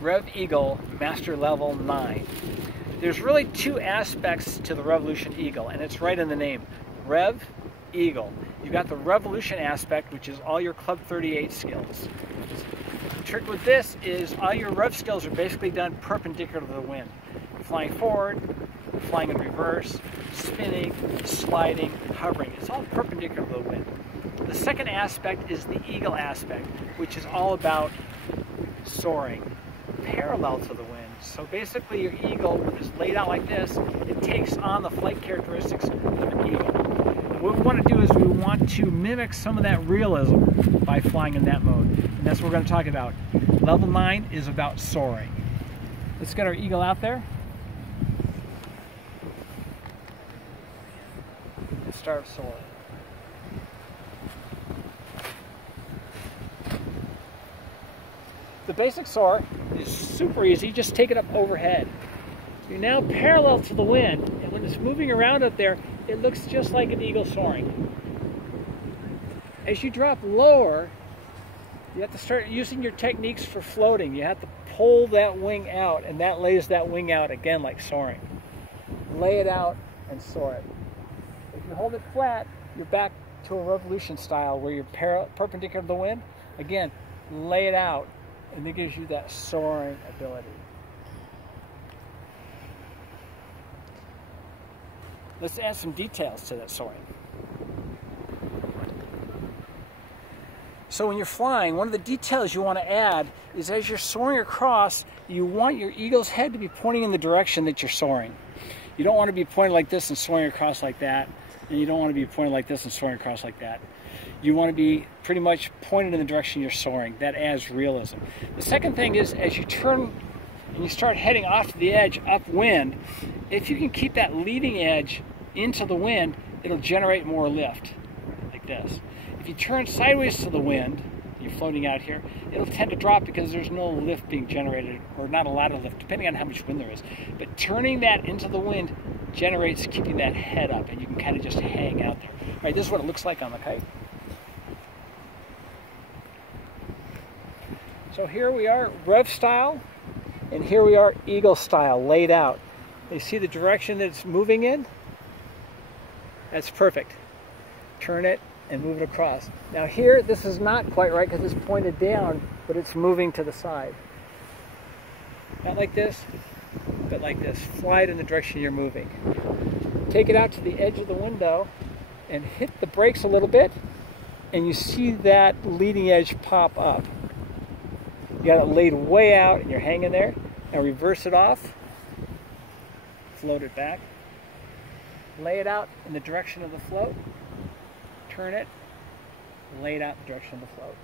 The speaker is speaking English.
Rev Eagle Master Level 9. There's really two aspects to the Revolution Eagle, and it's right in the name, Rev Eagle. You've got the Revolution aspect, which is all your Club 38 skills. The trick with this is all your Rev skills are basically done perpendicular to the wind. Flying forward, flying in reverse, spinning, sliding, hovering. It's all perpendicular to the wind. The second aspect is the Eagle aspect, which is all about soaring parallel to the wind. So basically your Eagle, when it's laid out like this, it takes on the flight characteristics of an Eagle. And what we want to do is we want to mimic some of that realism by flying in that mode. And that's what we're going to talk about. Level 9 is about soaring. Let's get our Eagle out there. And start soaring. The basic soar is super easy, just take it up overhead. You're now parallel to the wind, and when it's moving around up there, it looks just like an eagle soaring. As you drop lower, you have to start using your techniques for floating. You have to pull that wing out, and that lays that wing out again like soaring. Lay it out and soar it. If you hold it flat, you're back to a Revolution style where you're perpendicular to the wind. Again, lay it out. And it gives you that soaring ability. Let's add some details to that soaring. So when you're flying, one of the details you want to add is as you're soaring across, you want your eagle's head to be pointing in the direction that you're soaring. You don't want to be pointing like this and soaring across like that, and you don't want to be pointing like this and soaring across like that. You want to be pretty much pointed in the direction you're soaring. That adds realism. The second thing is as you turn and you start heading off to the edge upwind, if you can keep that leading edge into the wind, it'll generate more lift, like this. If you turn sideways to the wind, you're floating out here, it'll tend to drop because there's no lift being generated, or not a lot of lift, depending on how much wind there is. But turning that into the wind generates keeping that head up, and you can kind of just hang out there. All right, this is what it looks like on the kite. So here we are, Rev style, and here we are, Eagle style, laid out. You see the direction that it's moving in? That's perfect. Turn it and move it across. Now here, this is not quite right because it's pointed down, but it's moving to the side. Not like this, but like this. Fly it in the direction you're moving. Take it out to the edge of the window and hit the brakes a little bit, and you see that leading edge pop up. You got it laid way out and you're hanging there. Now reverse it off, float it back, lay it out in the direction of the float, turn it, lay it out in the direction of the float.